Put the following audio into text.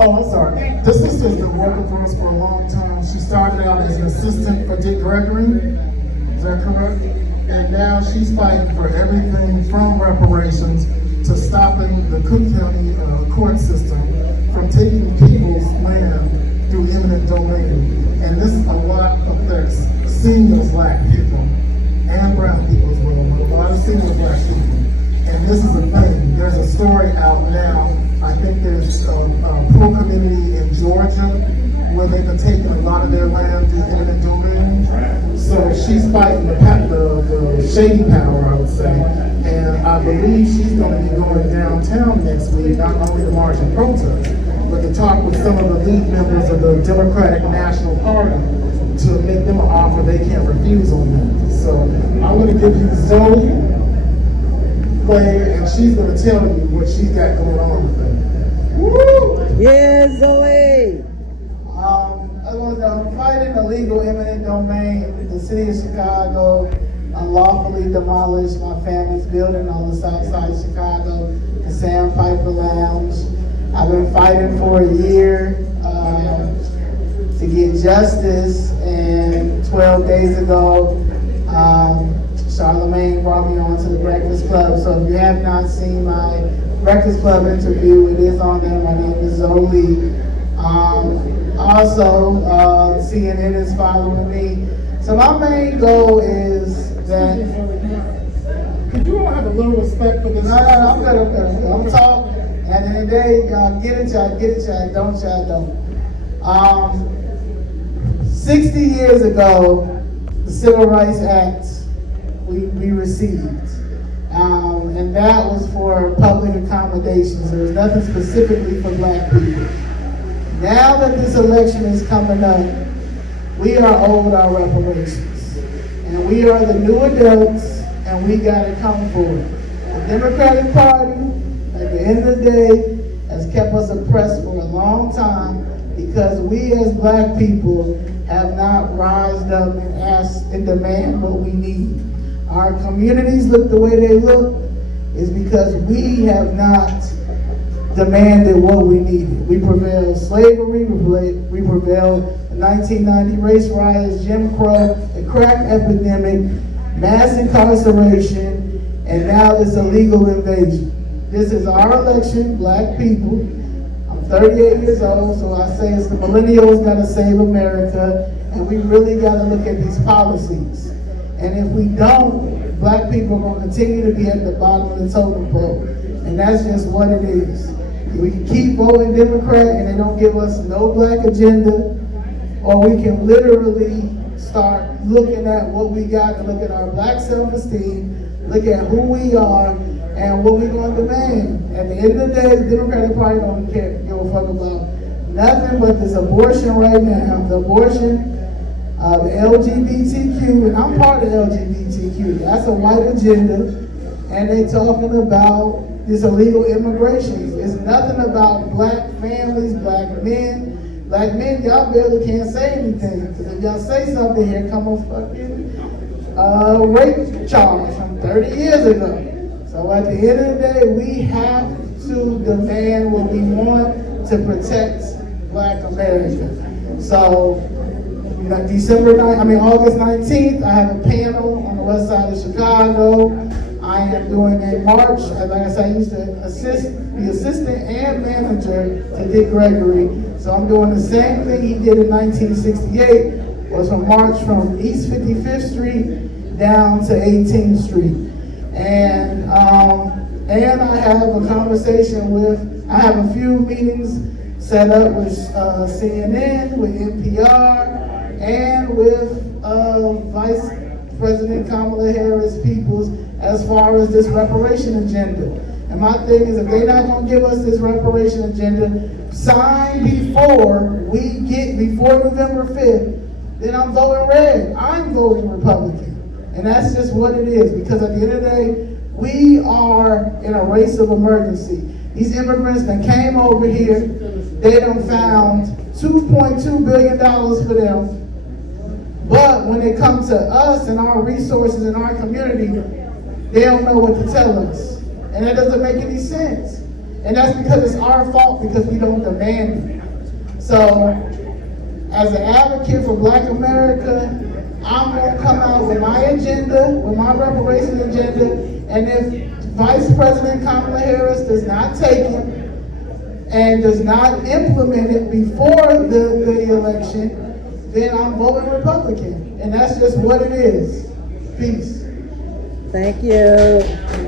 Oh, I'm sorry. This sister's been working for us for a long time. She started out as an assistant for Dick Gregory. Is that correct? And now she's fighting for everything from reparations to stopping the Cook County court system from taking people's land through eminent domain. And this a lot affects senior black people and brown people as well, but a lot of senior black people. And this is a thing. There's a story out now. I think there's a poor community in Georgia where they've been taking a lot of their land through eminent domain. So she's fighting the shady power, I would say. And I believe she's going to be going downtown next week, not only to march and protest, but to talk with some of the lead members of the Democratic National Party to make them an offer they can't refuse on that. So I'm going to give you Zoe, and she's going to tell you what she's got going on with it. Woo! Yeah, Zoe! I'm fighting illegal eminent domain. The city of Chicago unlawfully demolished my family's building on the south side of Chicago, the Sandpiper Lounge. I've been fighting for a year to get justice, and 12 days ago, Charlemagne brought me on to the Breakfast Club. So if you have not seen my Breakfast Club interview, it is on there. My name is Zoe. Also, CNN is following me. So my main goal is that. Could you all have a little respect for this? No, I'm good. I'm talking. At the end of the day, y'all get it, y'all don't, y'all don't. 60 years ago, the Civil Rights Act we received. And that was for public accommodations. There was nothing specifically for black people. Now that this election is coming up, we are owed our reparations. And we are the new adults, and we gotta come forward. The Democratic Party, at the end of the day, has kept us oppressed for a long time because we as black people have not rised up and asked and demand what we need. Our communities look the way they look is because we have not demanded what we needed. We prevailed slavery, we prevailed the 1990 race riots, Jim Crow, the crack epidemic, mass incarceration, and now this illegal invasion. This is our election, black people. I'm 38 years old, so I say it's the millennials gotta save America, and we really gotta look at these policies. And if we don't, black people are gonna continue to be at the bottom of the totem pole. And that's just what it is. We can keep voting Democrat and they don't give us no black agenda, or we can literally start looking at what we got and look at our black self-esteem, look at who we are, and what we're going to demand. At the end of the day, the Democratic Party don't give a fuck about nothing but this abortion right now. The abortion, the LGBTQ, and I'm part of LGBTQ. That's a white agenda, and they talking about this illegal immigration. It's nothing about black families, black men. Black men, y'all barely can't say anything, because if y'all say something, here come a fucking rape charge from 30 years ago. So at the end of the day, we have to demand what we want to protect black America. So August 19th, I have a panel on the west side of Chicago. I am doing a march. Like I said, I used to be assistant and manager to Dick Gregory. So I'm doing the same thing he did in 1968, was a march from East 55th Street down to 18th Street. And I have a conversation I have a few meetings set up with CNN, with NPR, and with Vice President Kamala Harris Peoples as far as this reparation agenda. And my thing is, if they're not going to give us this reparation agenda signed before November 5th, then I'm voting red. I'm voting Republican. And that's just what it is, because at the end of the day, we are in a race of emergency. These immigrants that came over here, they done found $2.2 billion for them. But when it comes to us and our resources in our community, they don't know what to tell us. And that doesn't make any sense. And that's because it's our fault because we don't demand it. So, as an advocate for Black America, I'm gonna come out with my agenda, with my reparation agenda, and if Vice President Kamala Harris does not take it and does not implement it before the election, then I'm voting Republican. And that's just what it is. Peace. Thank you.